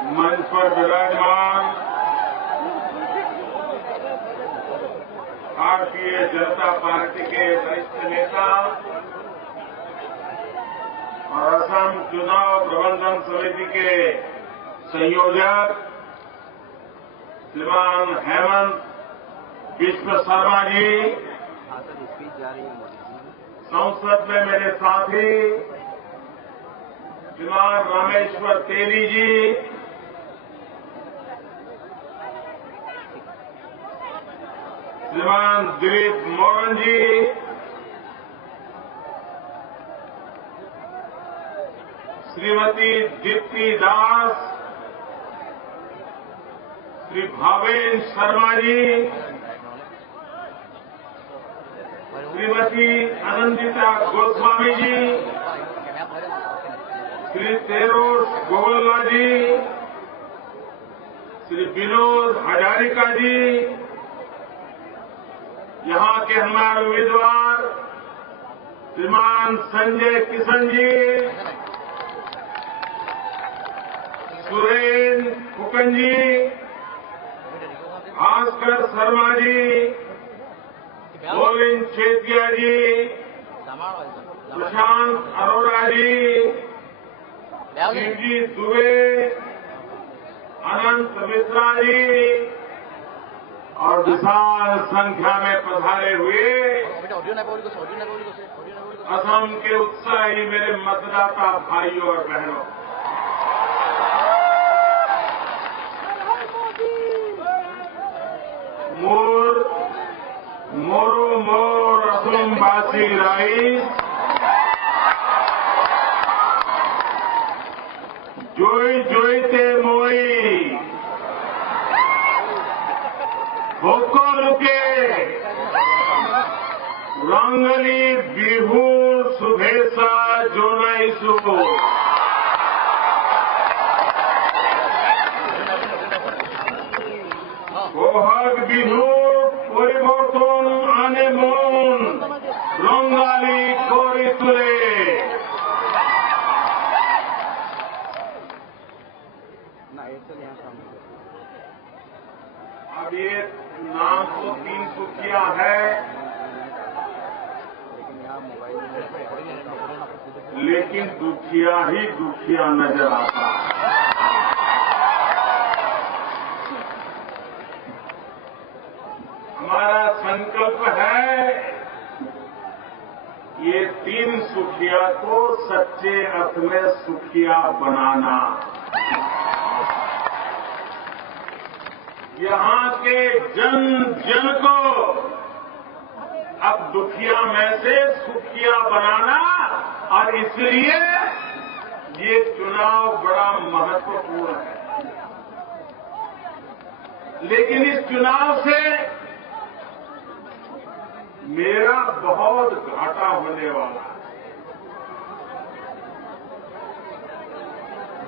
मंच पर विराजमान भारतीय जनता पार्टी के वरिष्ठ नेता और असम चुनाव प्रबंधन समिति के संयोजक श्रीमान हेमंत विश्व शर्मा जी, संसद में मेरे साथी श्रीमान रामेश्वर तेली जी, श्रीमान दिलीप मोरन जी, श्रीमती दीप्ति दास, श्री भावेन शर्मा जी, श्रीमती आनंदिता गोस्वामी जी, श्री तेरोस गोवल्ला जी, श्री विनोद हजारिका जी, यहां के हमारे उम्मीदवार श्रीमान संजय किशन जी, सुरेन फुकन जी, भास्कर शर्मा जी, गोविंद शेतिया जी, प्रशांत अरोड़ा जी, शिवजी दुबे, अनंत मिश्रा जी और विशाल संख्या में पधारे हुए असम के उत्साही मेरे मतदाता भाइयों और बहनों, मोरो मोर असमवासी राइज, जोई जोईते मोई होकोलुके रंगली बिहू शुभेच्छा जोनाइसु। बोहाग बिहू परिवर्तन आने मन रंगाली कोरी तुले। अब ये नाम तो 3 सुखिया है, लेकिन दुखिया ही दुखिया नजर आता है। हमारा संकल्प है ये 3 सुखिया को सच्चे अर्थ में सुखिया बनाना। यहां के जन जन को अब दुखिया में से सुखिया बनाना, और इसलिए ये चुनाव बड़ा महत्वपूर्ण है। लेकिन इस चुनाव से मेरा बहुत घाटा होने वाला है।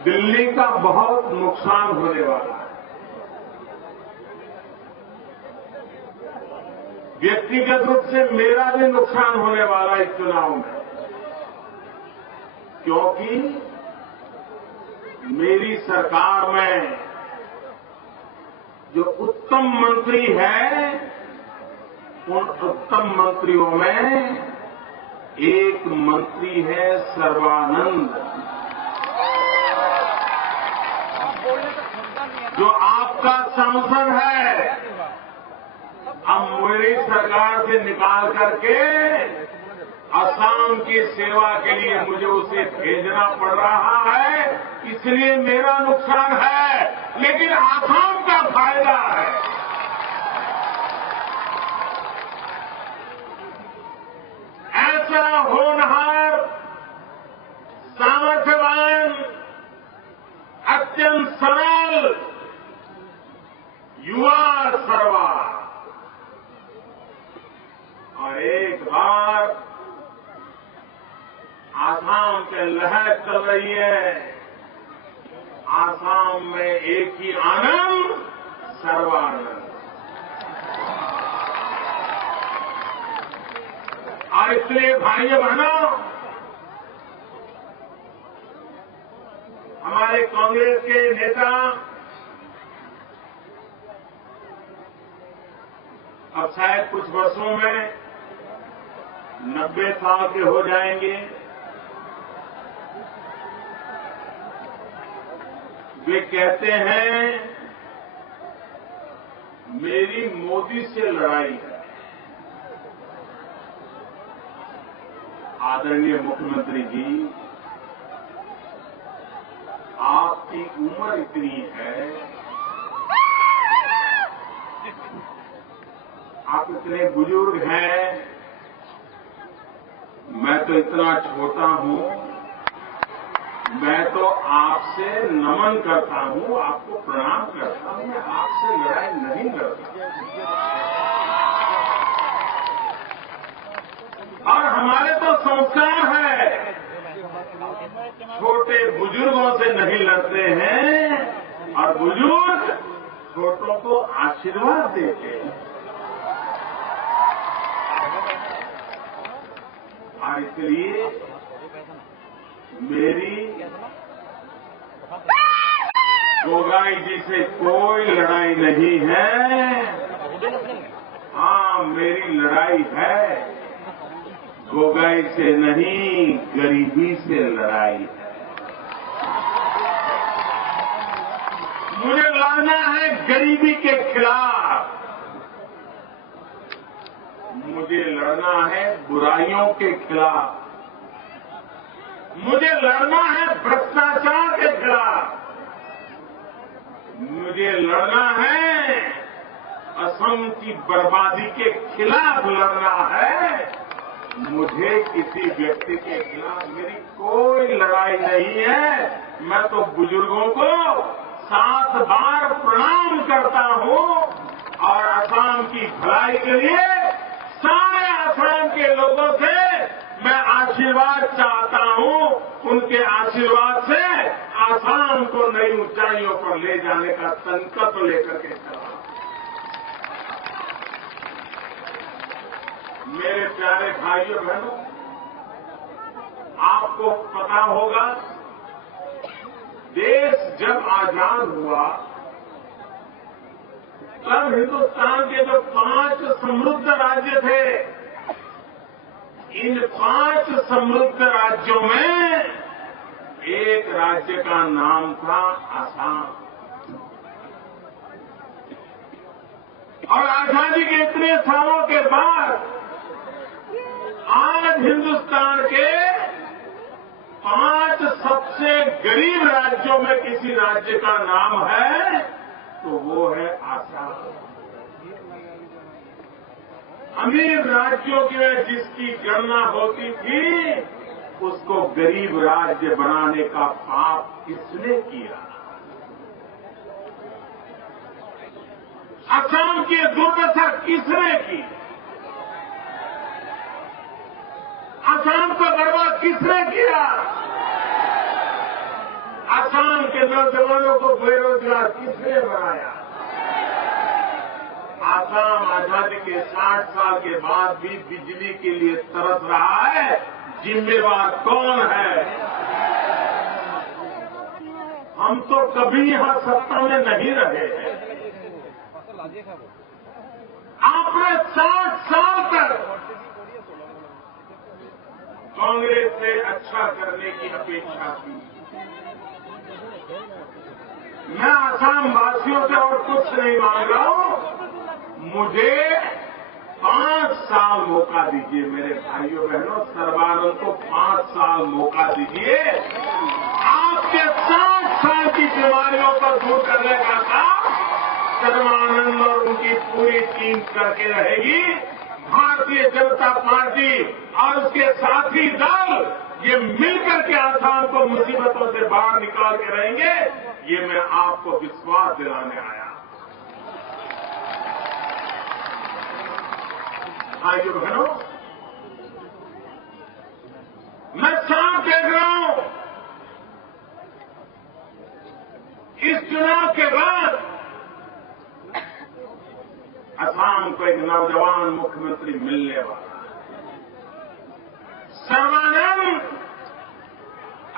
दिल्ली का बहुत नुकसान होने वाला है। व्यक्तिगत रूप से मेरा भी नुकसान होने वाला है इस चुनाव में, क्योंकि मेरी सरकार में जो उत्तम मंत्री हैं, उन उत्तम मंत्रियों में एक मंत्री है सर्बानंद, जो आपका सांसद है। अब मेरी सरकार से निकाल करके असम की सेवा के लिए मुझे उसे भेजना पड़ रहा है, इसलिए मेरा नुकसान है, लेकिन असम का फायदा है। ऐसा होनहार, सामर्थ्यवान, अत्यंत सरल युवा सरवार, और एक बार आसाम पे लहर चल रही है। आसाम में एक ही आनंद, सर्वानंद। और इसलिए भाइयों बहनों, हमारे कांग्रेस के नेता अब शायद कुछ वर्षों में 90 साल के हो जाएंगे। वे कहते हैं मेरी मोदी से लड़ाई है। आदरणीय मुख्यमंत्री जी, आपकी उम्र इतनी है, आप इतने बुजुर्ग हैं, मैं तो इतना छोटा हूं। मैं तो आपसे नमन करता हूं, आपको प्रणाम करता हूं, मैं आपसे लड़ाई नहीं करता। और हमारे तो संस्कार है, छोटे बुजुर्गों से नहीं लड़ते हैं और बुजुर्ग छोटों को आशीर्वाद देते हैं। और इसलिए मेरी गोगाई जी से कोई लड़ाई नहीं है। हाँ, मेरी लड़ाई है गोगाई से नहीं, गरीबी से लड़ाई है। मुझे लड़ना है गरीबी के खिलाफ, मुझे लड़ना है बुराइयों के खिलाफ, मुझे लड़ना है भ्रष्टाचार के खिलाफ, मुझे लड़ना है असम की बर्बादी के खिलाफ लड़ना है। मुझे किसी व्यक्ति के खिलाफ मेरी कोई लड़ाई नहीं है। मैं तो बुजुर्गों को 7 बार प्रणाम करता हूं और असम की भलाई के लिए सारे असम के लोगों से मैं आशीर्वाद चाहता हूं। उनके आशीर्वाद से असम को नई ऊंचाइयों पर ले जाने का संकल्प लेकर के चला। मेरे प्यारे भाइयों बहनों, आपको पता होगा देश जब आजाद हुआ तब हिंदुस्तान के जो 5 समृद्ध राज्य थे, इन 5 समृद्ध राज्यों में एक राज्य का नाम था असम। और आजादी के इतने सालों के बाद आज हिंदुस्तान के 5 सबसे गरीब राज्यों में किसी राज्य का नाम है तो वो है असम। अमीर राज्यों की जिसकी गणना होती थी, उसको गरीब राज्य बनाने का पाप किसने किया? असम की दुर्दशा किसने की? असम को बर्बाद किसने किया? असम के नौजवानों को बेरोजगार किसने बनाया? असम आजादी के 60 साल के बाद भी बिजली के लिए तरस रहा है, जिम्मेवार कौन है? हम तो कभी यहां सत्ता में नहीं रहे हैं। आपने 60 साल तक कांग्रेस से अच्छा करने की अपेक्षा की। मैं असम वासियों से और कुछ नहीं मांग रहा हूं, मुझे 5 साल मौका दीजिए। मेरे भाइयों बहनों, सर्बानंद को 5 साल मौका दीजिए। आपके 60 साल की बीमारियों को दूर करने का काम सर्बानंद और उनकी पूरी टीम करके रहेगी। भारतीय जनता पार्टी और उसके साथी दल ये मिलकर के असम को मुसीबतों से बाहर निकाल के रहेंगे, ये मैं आपको विश्वास दिलाने आया। भाइयों बहनों, मैं साफ देख रहा हूं, इस चुनाव के बाद असम को एक नौजवान मुख्यमंत्री मिलने वाला है। सर्बानंद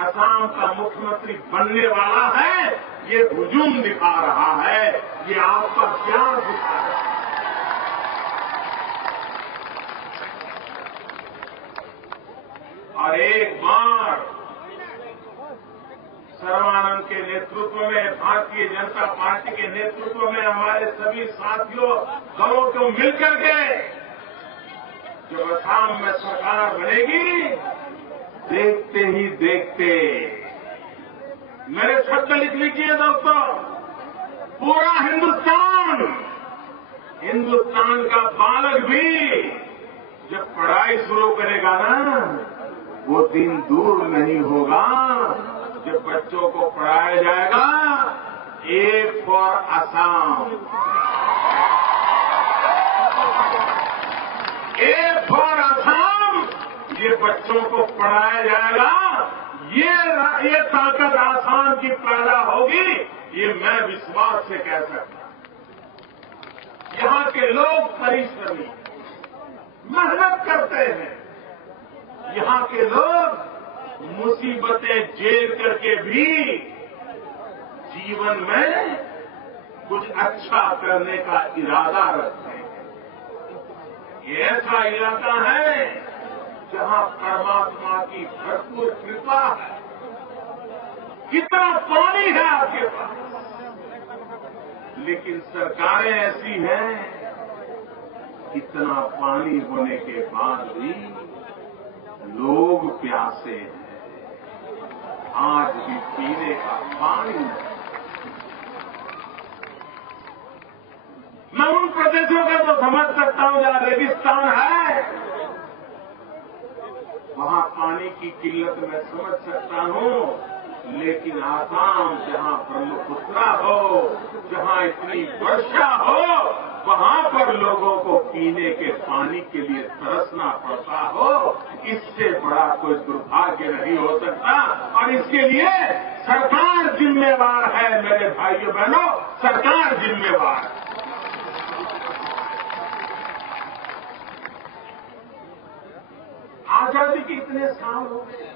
असम का मुख्यमंत्री बनने वाला है, ये हुजूम दिखा रहा है, ये आपका प्यार दिखा रहा है। और एक बार सर्बानंद के नेतृत्व में, भारतीय जनता पार्टी के नेतृत्व में हमारे सभी साथियों दलों को मिलकर के जब असम में सरकार बनेगी, देखते ही देखते, मेरे शब्द लिख लीजिए दोस्तों, पूरा हिंदुस्तान का बालक भी जब पढ़ाई शुरू करेगा ना, वो दिन दूर नहीं होगा जब बच्चों को पढ़ाया जाएगा A for Assam, A for Assam, ये बच्चों को पढ़ाया जाएगा। ये ताकत आसाम की पैदा होगी, ये मैं विश्वास से कह सकता हूं। यहां के लोग परिश्रमी, मेहनत करते हैं। यहां के लोग मुसीबतें झेल करके भी जीवन में कुछ अच्छा करने का इरादा रखते हैं। ये ऐसा इलाका है जहां परमात्मा की भरपूर कृपा है। कितना पानी है आपके पास, लेकिन सरकारें ऐसी हैं, इतना पानी होने के बाद भी लोग प्यासे हैं, आज भी पीने का पानी नहीं। मैं उन प्रदेशों का तो समझ सकता हूं जहां रेगिस्तान है, वहां पानी की किल्लत मैं समझ सकता हूं, लेकिन आसाम जहां ब्रह्मपुत्र हो, जहां इतनी वर्षा हो, वहां पर लोगों को पीने के पानी के लिए तरसना पड़ता हो, इससे बड़ा कोई दुर्भाग्य नहीं हो सकता। और इसके लिए सरकार जिम्मेवार है मेरे भाइयों बहनों, सरकार जिम्मेवार है। आजादी के इतने साल हो गए,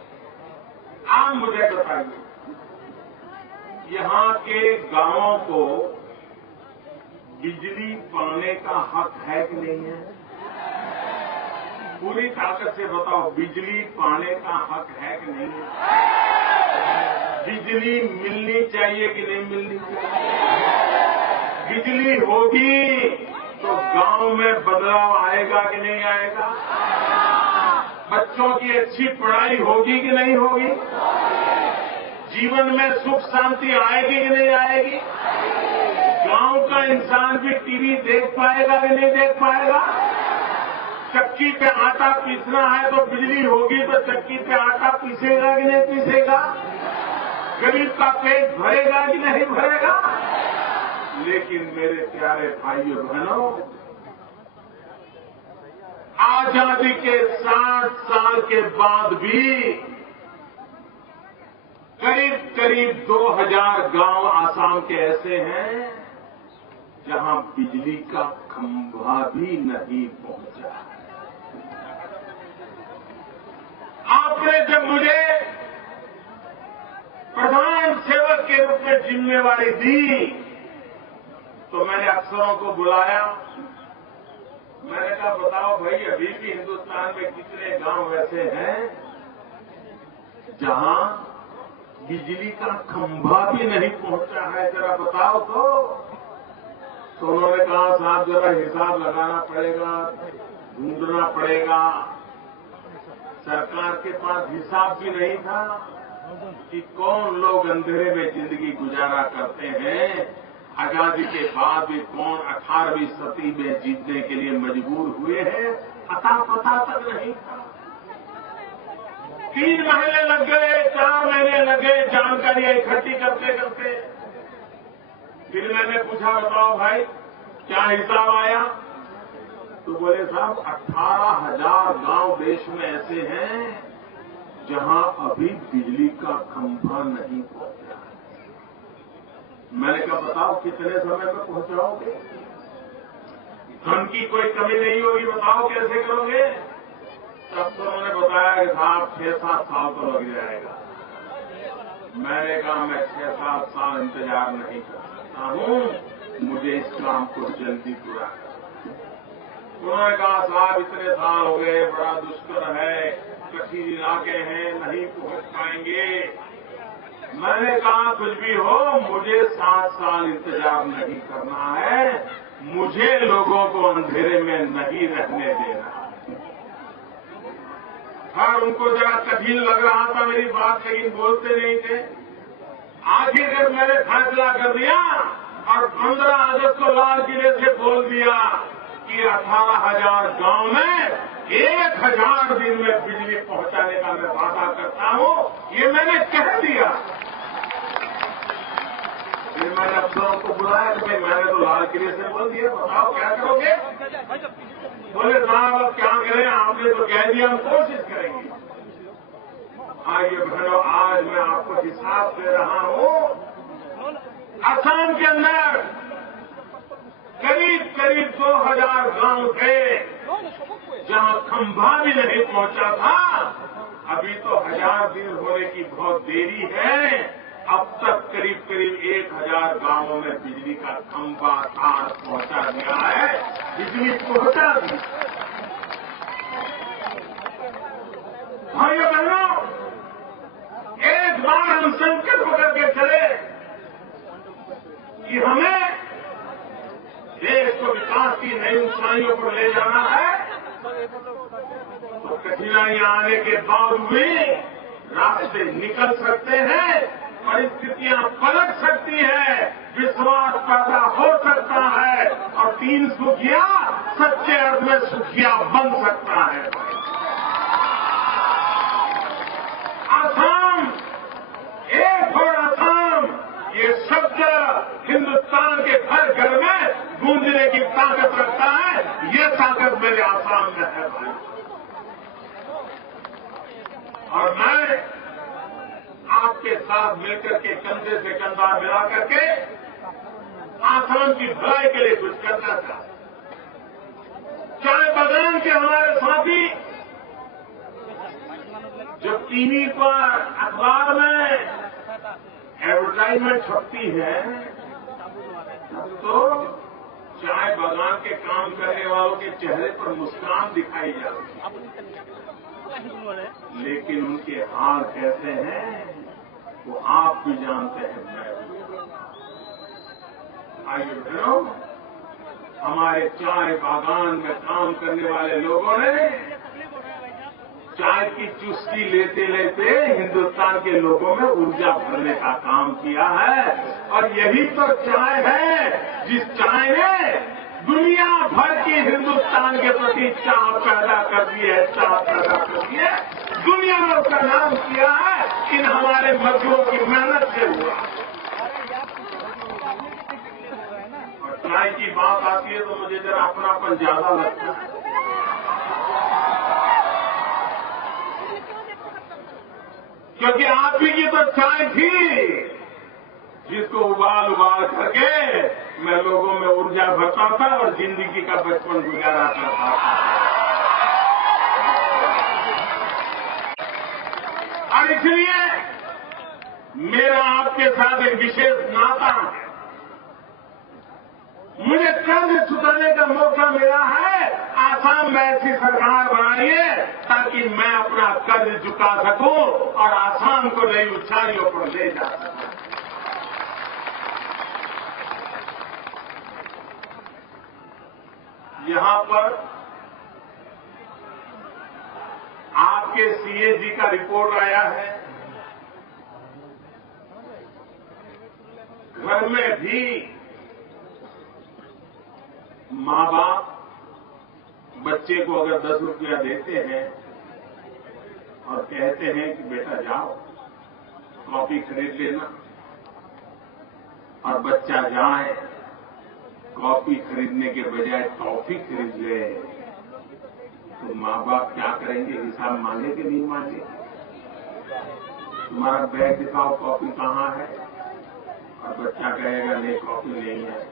आप मुझे बताइए, यहां के गांवों को बिजली पाने का हक है कि नहीं है? पूरी ताकत से बताओ, बिजली पाने का हक है कि नहीं है? बिजली मिलनी चाहिए कि नहीं मिलनी चाहिए? बिजली होगी तो गांव में बदलाव आएगा कि नहीं आएगा? बच्चों की अच्छी पढ़ाई होगी कि नहीं होगी? जीवन में सुख शांति आएगी कि नहीं आएगी? गांव का इंसान भी टीवी देख पाएगा कि नहीं देख पाएगा? चक्की पे आटा पीसना है तो बिजली होगी तो चक्की पे आटा पीसेगा कि नहीं पीसेगा? गरीब का पेट भरेगा कि नहीं भरेगा? लेकिन मेरे प्यारे भाइयों बहनों, आजादी के 60 साल के बाद भी करीब 2000 गांव आसाम के ऐसे हैं जहां बिजली का खंभा भी नहीं पहुंचा है। आपने जब मुझे प्रधान सेवक के रूप में जिम्मेवारी दी तो मैंने अफसरों को बुलाया। मैंने कहा, बताओ भाई, अभी भी हिंदुस्तान में कितने गांव ऐसे हैं जहां बिजली का खंभा भी नहीं पहुंचा है, जरा बताओ तो उन्होंने कहा, साहब जरा हिसाब लगाना पड़ेगा, ढूंढना पड़ेगा। सरकार के पास हिसाब भी नहीं था कि कौन लोग अंधेरे में जिंदगी गुजारा करते हैं। आजादी के बाद भी कौन 18वीं सदी में जीतने के लिए मजबूर हुए हैं, पता तक नहीं था। 3 महीने लग गए, 4 महीने लगे जानकारियां इकट्ठी करते करते। फिर मैंने पूछा, बताओ भाई क्या हिसाब आया? तो बोले, साहब 18,000 गांव देश में ऐसे हैं जहां अभी बिजली का खंभा नहीं पहुंचा है। मैंने कहा, बताओ कितने समय में पहुंचाओगे? धन की कोई कमी नहीं होगी, बताओ कैसे करोगे? तब तो उन्होंने बताया कि साहब 6-7 साल तो लग जाएगा। मैंने कहा मैं 6-7 साल इंतजार नहीं कर सकता हूं, मुझे इस काम को जल्दी पूरा करना। उन्होंने कहा साहब इतने साल हो गए, बड़ा दुष्कर है, कठिन इलाके हैं, नहीं पहुंच पाएंगे। मैंने कहा कुछ भी हो, मुझे 7 साल इंतजार नहीं करना है, मुझे लोगों को अंधेरे में नहीं रहने देना। हाँ, उनको जरा कठिन लग रहा था मेरी बात, लेकिन बोलते नहीं थे। आखिरकार मैंने फैसला कर दिया और 15 अगस्त को लाल किले से बोल दिया कि 18,000 गांव में 1,000 दिन में बिजली पहुंचाने का मैं वादा करता हूं। ये मैंने कह दिया। फिर मैंने अफसरों को बुलाया कि भाई मैंने तो लाल किले से बोल दिया, बताओ क्या करोगे। बोले साहब अब क्या करें, आपने तो कह दिया, हम कोशिश करेंगे। आइए बहनों, आज मैं आपको हिसाब दे रहा हूं। असम के अंदर करीब 2,000 गांव थे जहां खंभा भी नहीं पहुंचा था। अभी तो 1,000 दिन होने की बहुत देरी है। अब तक करीब 1,000 गांवों में बिजली का खंभा तार पहुंचा दिया है, बिजली पहुंचा दी। भाइयों बहनों, एक बार हम संकल्प करके चले कि हमें देश को विकास की नई ऊंचाइयों पर ले जाना है, तो कठिनाइयां आने के बावजूद भी रास्ते निकल सकते हैं, परिस्थितियां पलट सकती है, विश्वास पैदा हो सकता है और 3 सुखिया सच्चे अर्थ में सुखिया बन सकता है। असम, एक और असम, ये शब्द हिंदुस्तान के घर घर में गूंजने की ताकत रखता है। ये ताकत मेरे आसाम में है भाई। और मैं आपके साथ मिलकर के कंधे से कंधा मिला करके आसाम की भलाई के लिए कुछ करना था। चाय बागान के हमारे साथी जो टीवी पर, अखबार में एडवर्टाइजमेंट छपती है, तो चाय बागान के काम करने वालों के चेहरे पर मुस्कान दिखाई जाती है, लेकिन उनके हाल कैसे हैं वो आप भी जानते हैं, मैं भी। आइए बहनों, हमारे चाय बागान में काम करने वाले लोगों ने चाय की चुस्की लेते लेते हिंदुस्तान के लोगों में ऊर्जा भरने का काम किया है। और यही तो चाय है जिस चाय ने दुनिया भर की हिंदुस्तान के प्रति चाह पैदा कर दी है, चाह पैदा कर दी है। दुनिया में उसका नाम किया है, इन हमारे मजदूरों की मेहनत से हुआ। और चाय की बात आती है तो मुझे जरा अपनापन ज्यादा लगता है, क्योंकि आप ही की तो चाय थी जिसको उबाल करके मैं लोगों में ऊर्जा भरता था और जिंदगी का बचपन गुजारा करता था। और इसलिए मेरा आपके साथ एक विशेष नाता है। मुझे कर्ज चुकाने का मौका मिला है। आसाम में ऐसी सरकार बनाइए ताकि मैं अपना कर्ज चुका सकूं और आसाम को नई ऊंचाइयों पर ले जा सकूं। यहां पर आपके सीएजी का रिपोर्ट आया है। घर में भी माँ बाप बच्चे को अगर 10 रुपया देते हैं और कहते हैं कि बेटा जाओ कॉफी खरीद लेना, और बच्चा जाए कॉफी खरीदने के बजाय टॉफी खरीद ले, तो माँ बाप क्या करेंगे? हिसाब मांगे कि नहीं मांगे? तुम्हारा बैग दिखाओ, कॉफी कहाँ है? और बच्चा कहेगा नहीं कॉफी नहीं है।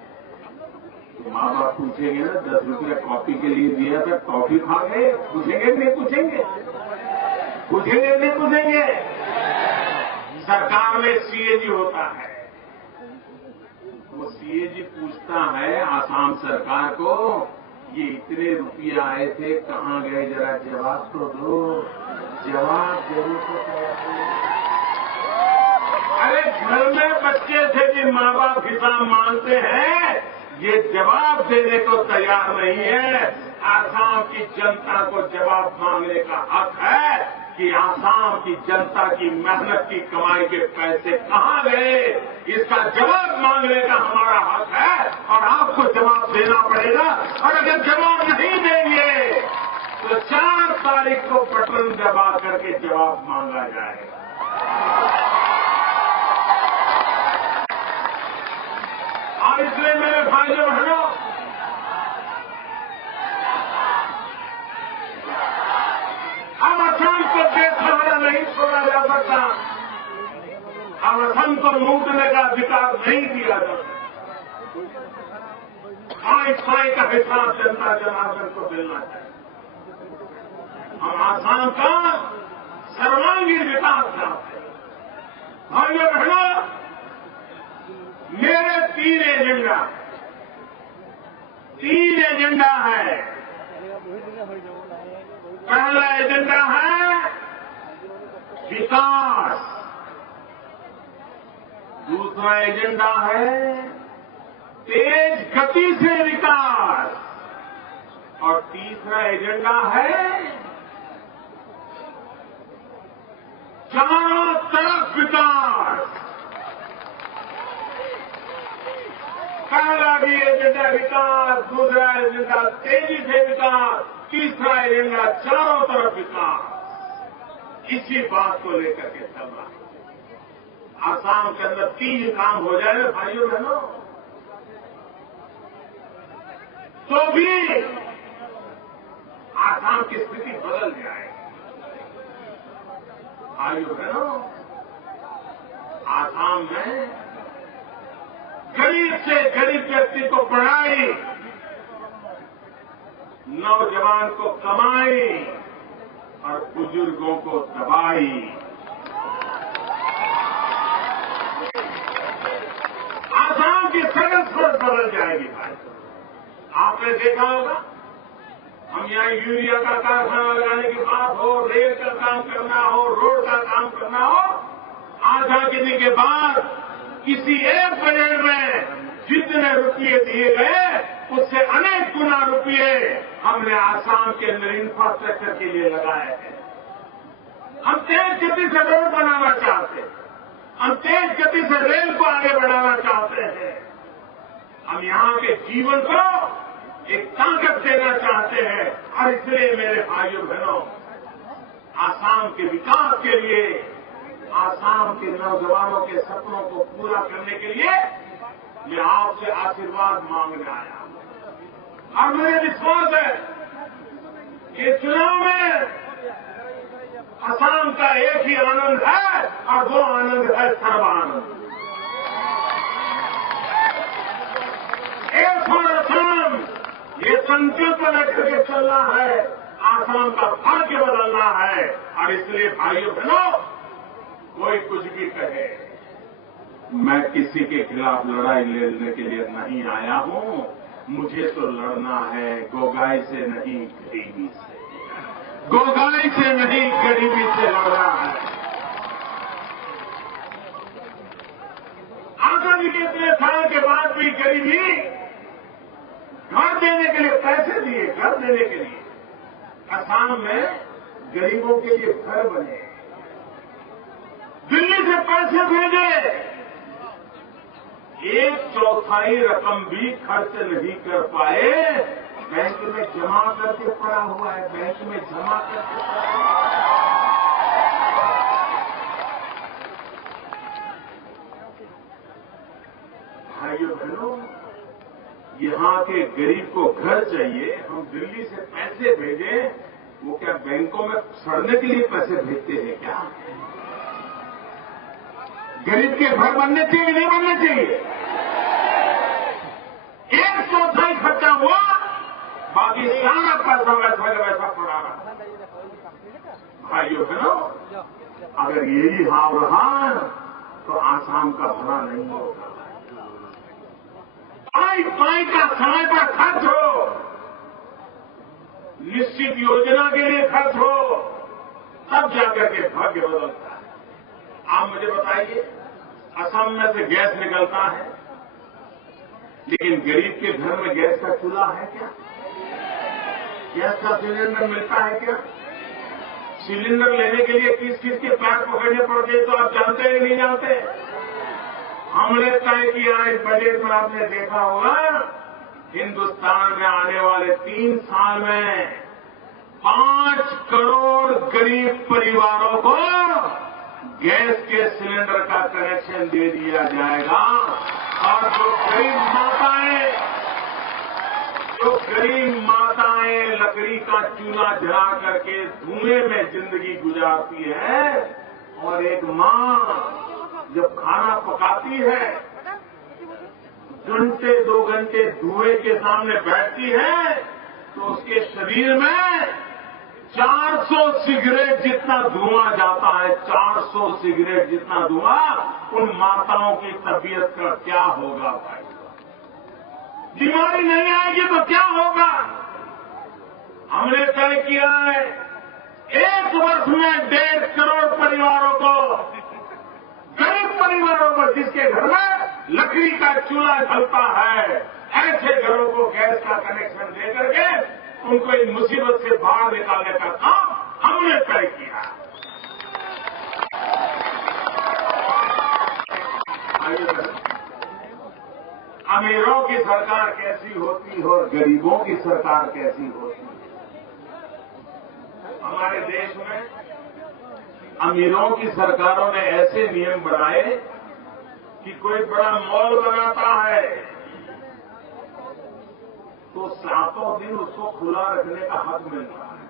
तो माँ बाप पूछेंगे ना 10 रुपया कॉफी के लिए दिया था, कॉफी खा गए? पूछेंगे नहीं पूछेंगे? पूछेंगे नहीं पूछेंगे? सरकार में सीएजी होता है, वो सीएजी पूछता है आसाम सरकार को, ये इतने रुपये आए थे कहाँ गए, जरा जवाब तो दो, जवाब जरूर तो दो। अरे घर में बच्चे थे जिन माँ बाप हिसाब मांगते हैं, ये जवाब देने को तैयार नहीं है। आसाम की जनता को जवाब मांगने का हक है कि आसाम की जनता की मेहनत की कमाई के पैसे कहाँ गए, इसका जवाब मांगने का हमारा हक है और आपको जवाब देना पड़ेगा। और अगर जवाब नहीं देंगे तो 4 तारीख को बटन दबा करके जवाब मांगा जाएगा। और इसलिए मेरे भाइयों बहनों, अब असम को बेसहारा नहीं छोड़ा जा सकता, अब असम को लूटने का अधिकार नहीं दिया जा सकता। साई का हिसाब जनता जनार्दन को मिलना चाहिए। हम आसाम का सर्वांगीण विकास चाहते हैं। भाइयों बहनों, मेरे 3 एजेंडा है। पहला एजेंडा है विकास, दूसरा एजेंडा है तेज गति से विकास और तीसरा एजेंडा है चारों तरफ विकास। पहला भी एजेंडा विकास, दूसरा एजेंडा तेजी से विकास, तीसरा एजेंडा चारों तरफ विकास। इसी बात को लेकर के चल रहा है। आसाम के अंदर 3 काम हो जाए ना भाइयों बहनों, तो भी आसाम की स्थिति बदल जाएगी। भाइयों बहनों, आसाम में गरीब से गरीब व्यक्ति को पढ़ाई, नौजवान को कमाई और बुजुर्गों को दवाई। आसाम की सगल सोच बदल जाएगी भाई। आपने देखा होगा, हम यहाँ यूरिया का कारखाना लगाने की बात हो, रेल का काम करना हो, रोड का काम करना हो, आजादी के बाद किसी एक बजट में जितने रुपये दिए गए उससे अनेक गुना रुपये हमने आसाम के अंदर इंफ्रास्ट्रक्चर के लिए लगाए हैं। हम तेज गति से रोड बनाना चाहते हैं, हम तेज गति से रेल को आगे बढ़ाना चाहते हैं, हम यहाँ के जीवन को एक ताकत देना चाहते हैं। और इसलिए मेरे भाइयों बहनों, आसाम के विकास के लिए, आसाम के नौजवानों के सपनों को पूरा करने के लिए मैं आपसे आशीर्वाद मांगने आया हूं। और मुझे विश्वास है कि चुनाव में आसाम का एक ही आनंद है और वो आनंद है सर्वानंद। एक फॉर असम, ये संकल्प लेकर के चलना है, आसाम का भाग्य बदलना है। और इसलिए भाइयों बहनों, कोई कुछ भी कहे, मैं किसी के खिलाफ लड़ाई लड़ने के लिए नहीं आया हूं। मुझे तो लड़ना है गोगाई से नहीं गरीबी से, गोगाई से नहीं गरीबी से लड़ना है। आजादी के इतने साल के बाद भी गरीबी, घर देने के लिए पैसे दिए, घर देने के लिए असम में गरीबों के लिए घर बने, दिल्ली से पैसे भेजे, 1/4 रकम भी खर्च नहीं कर पाए, बैंक में जमा करके पड़ा हुआ है, बैंक में जमा करके पड़ा हुआ है। भाइयों बहनों, यहाँ के गरीब को घर चाहिए, हम दिल्ली से पैसे भेजें, वो क्या बैंकों में सड़ने के लिए पैसे भेजते हैं क्या? गरीब के घर बनने चाहिए, नहीं बनने चाहिए? 1/4 खर्चा हुआ, बाकी सारा पैसा वैसा का वैसा पड़ा रहा। भाइयों बहनों, अगर यही हाव रहा तो आसाम का भला नहीं होगा। पाई का समय पर खर्च हो, निश्चित योजना के लिए खर्च हो, तब जाकर के भाग्य बदलता है। आप मुझे बताइए, असम में से गैस निकलता है, लेकिन गरीब के घर में गैस का चूल्हा है क्या? गैस का सिलेंडर मिलता है क्या? सिलेंडर लेने के लिए किस किस के पैर पकड़ने पड़ते हैं तो आप जानते हैं नहीं जानते? हमने तय किया इस बजट में, आपने देखा होगा, हिंदुस्तान में आने वाले 3 साल में 5 करोड़ गरीब परिवारों को गैस के सिलेंडर का कनेक्शन दे दिया जाएगा। और जो गरीब माताएं लकड़ी का चूल्हा जला करके धुएं में जिंदगी गुजारती है, और एक मां जब खाना पकाती है, घंटे 2 घंटे धुएं के सामने बैठती है, तो उसके शरीर में 400 सिगरेट जितना धुआं जाता है। 400 सिगरेट जितना धुआं। उन माताओं की तबीयत का क्या होगा भाई? बीमारी नहीं आएगी तो क्या होगा? हमने तय किया है 1 वर्ष में 1.5 करोड़ परिवारों को, गरीब परिवारों को जिसके घर में लकड़ी का चूल्हा जलता है, ऐसे घरों को गैस का कनेक्शन दे करके उनको इस मुसीबत से बाहर निकालने का काम हमने तय किया। अमीरों की सरकार कैसी होती है और गरीबों की सरकार कैसी होती है? हमारे देश में अमीरों की सरकारों ने ऐसे नियम बनाए कि कोई बड़ा मॉल बनाता है तो 7 दिन उसको खुला रखने का हक मिलता है,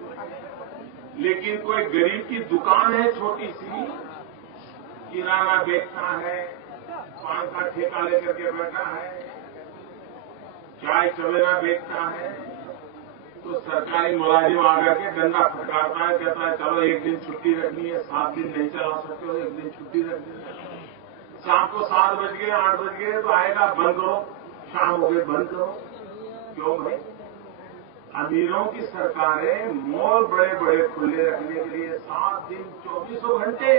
लेकिन कोई गरीब की दुकान है छोटी सी, किराना बेचता है, पान का ठेका लेकर के बैठा है, चाय चवेरा बेचता है, तो सरकारी मुलाजिम आकर के डंडा फटकारता है, कहता है चलो 1 दिन छुट्टी रखनी है, 7 दिन नहीं चला सकते हो, 1 दिन छुट्टी रखनी है। शाम को 7 बज गए 8 बज गए तो आएगा, बंद करो, शाम हो गई बंद करो। क्यों भाई? अमीरों की सरकारें मॉल बड़े बड़े खुले रखने के लिए 7 दिन 24 घंटे,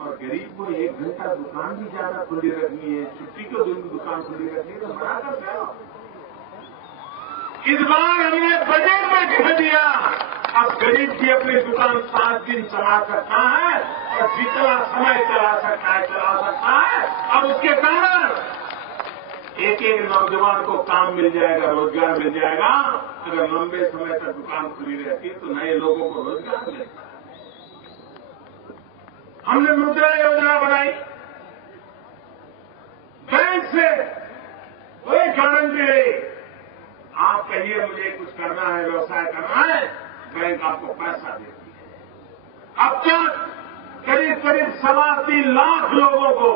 और गरीब को 1 घंटा दुकान भी ज्यादा खुली रखनी है, छुट्टी के दिन दुकान खुली रखनी है, तो बड़ा कर दो। इस बार हमने बजट में कह दिया अब गरीब भी अपनी दुकान 7 दिन चला सकता है, और जितना समय चला सकता है। और उसके कारण एक नौजवान को काम मिल जाएगा, रोजगार मिल जाएगा। अगर लंबे समय तक दुकान खुली रहती है तो नए लोगों को रोजगार मिलता है। हमने मुद्रा योजना बनाई, बैंक से कोई गारंटी नहीं, आप कहिए मुझे कुछ करना है, व्यवसाय करना है, बैंक आपको पैसा देती है। अब तक करीब 3.25 लाख लोगों को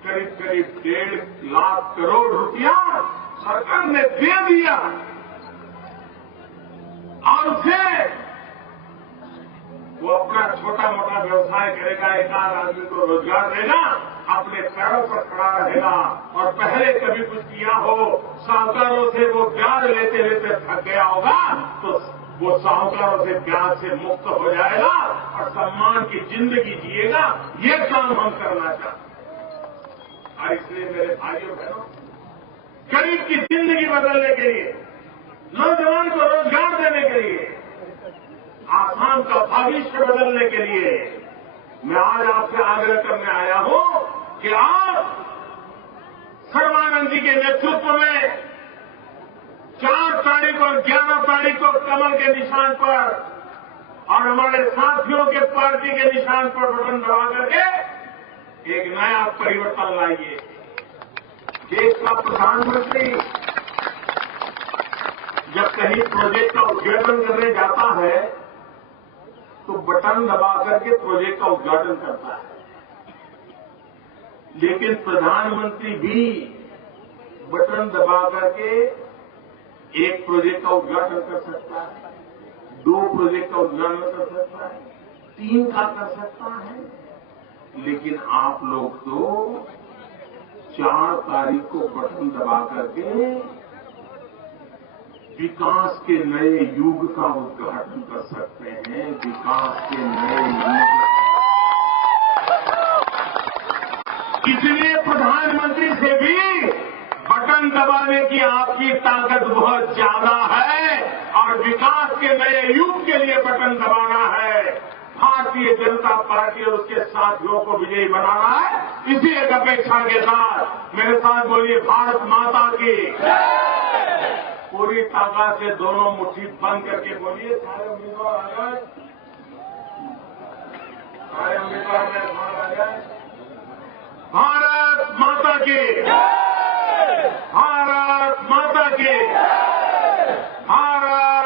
करीब 1.5 लाख करोड़ रुपया सरकार ने दे दिया, और उसे वो अपना छोटा मोटा व्यवसाय करेगा, 1 आध आदमी को रोजगार देगा, अपने पैरों पर खड़ा रहेगा। और पहले कभी कुछ किया हो, साहूकारों से वो ब्याज लेते लेते थक गया होगा, तो वो साहूकारों से ब्याज से मुक्त हो जाएगा और सम्मान की जिंदगी जिएगा। ये काम हम करना चाहते हैं। और इसलिए मेरे भाइयों बहनों, गरीब की जिंदगी बदलने के लिए, नौजवान को रोजगार देने के लिए, आसाम का भविष्य बदलने के लिए मैं आज आपसे आग्रह करने आया हूं कि आप सर्बानंद जी के नेतृत्व में 4 तारीख और 11 तारीख को कमल के निशान पर और हमारे साथियों के पार्टी के निशान पर बटन दबा करके एक नया परिवर्तन लाइए। देश का प्रधानमंत्री जब कहीं प्रोजेक्ट का उद्घाटन करने जाता है तो बटन दबा करके प्रोजेक्ट का उद्घाटन करता है, लेकिन प्रधानमंत्री भी बटन दबा करके एक प्रोजेक्ट का उद्घाटन कर सकता है, 2 प्रोजेक्ट का उद्घाटन कर सकता है, 3 का कर सकता है, लेकिन आप लोग तो 4 तारीख को बटन दबा करके विकास के नए युग का उद्घाटन कर सकते हैं। विकास के नए युग, इसलिए प्रधानमंत्री से भी बटन दबाने की आपकी ताकत बहुत ज्यादा है और विकास के नए युग के लिए बटन दबाना है। भारतीय जनता पार्टी और उसके साथियों को विजयी बनाना है। इसी एक अपेक्षा के साथ मेरे साथ बोलिए, भारत माता की पूरी ताकत से दोनों मुट्ठी बंद करके बोलिए। सारे उम्मीदवार आ जाए, सारे उम्मीदवार मेरे साथ आ जाए। भारत माता की, भारत माता की, भारत